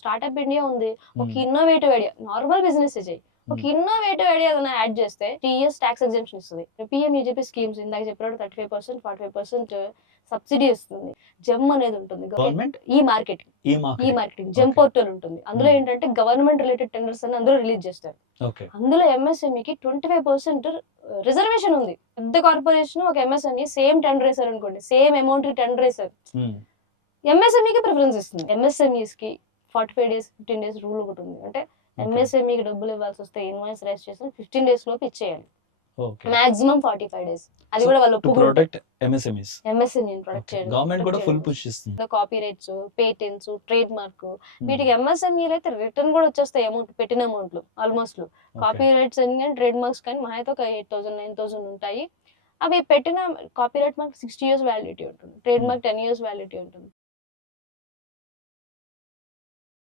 Startup India ఉంది. ఒక innovative idea, normal business చేయి, ఒక ఇన్నోవేటివ్ ఐడియా ఏదైనా యాడ్ చేస్తే 3 ఇయర్స్ ట్యాక్స్ ఎగ్జెంప్షన్ ఇస్తుంది. పిఎంఈజీపీ స్కీమ్స్ ఇందాక చెప్పినట్టు 35%, 45% సబ్సిడీ ఇస్తుంది. జెమ్ అనేది ఉంటుంది, గవర్నమెంట్ ఈ మార్కెటింగ్, ఈ మార్కెటింగ్ జెమ్ పోర్టల్ ఉంటుంది. అందులో ఏంటంటే గవర్నమెంట్ రిలేటెడ్ టెండర్స్ అని అందులో రిలీజ్ చేస్తారు. అందులో ఎంఎస్ఎంఈకి 25% రిజర్వేషన్ ఉంది. పెద్ద కార్పొరేషన్ ఒక ఎంఎస్ఎంఈ సేమ్ టెండర్ వేసారు అనుకోండి, సేమ్ అమౌంట్ టెండర్ వేసారు, ఎంఎస్ఎంఈకి ప్రిఫరెన్స్ ఇస్తుంది. ఎంఎస్ఎంఈస్ కి 45 days 15 days రూల్ ఒకటి ఉంది. అంటే ఎంఎస్ఎంఈకి డబ్బులు ఇవ్వాల్సి వస్తే ఇన్వాయిస్ రైజ్ చేసి 15 days లోపు ఇచ్చేయాలి, మాక్సిమం 45 days. అది కూడా వాళ్ళు ప్రొటెక్ట్ ఎంఎస్ఎంఈస్, ఎంఎస్ఎంఈని ప్రొటెక్ట్ చేయడం. గవర్నమెంట్ కూడా ఫుల్ పుష్ చేస్తుంది. Copy rights, patents, trade mark, వీటికి ఎంఎస్ఎంఈలు అయితే రిటర్న్ కూడా వచ్చేస్తాయి అమౌంట్, పెట్టిన అమౌంట్లు ఆల్మోస్ట్. కాపీ రైట్స్ కానీ ట్రేడ్ మార్క్స్ కానీ మహా అయితే ఒక 8,000 9,000 ఉంటాయి. అవి పెట్టిన copy right mark 60 years validity ఉంటుంది, ట్రేడ్ మార్క్ 10 years వ్యాలిడిటీ ఉంటుంది.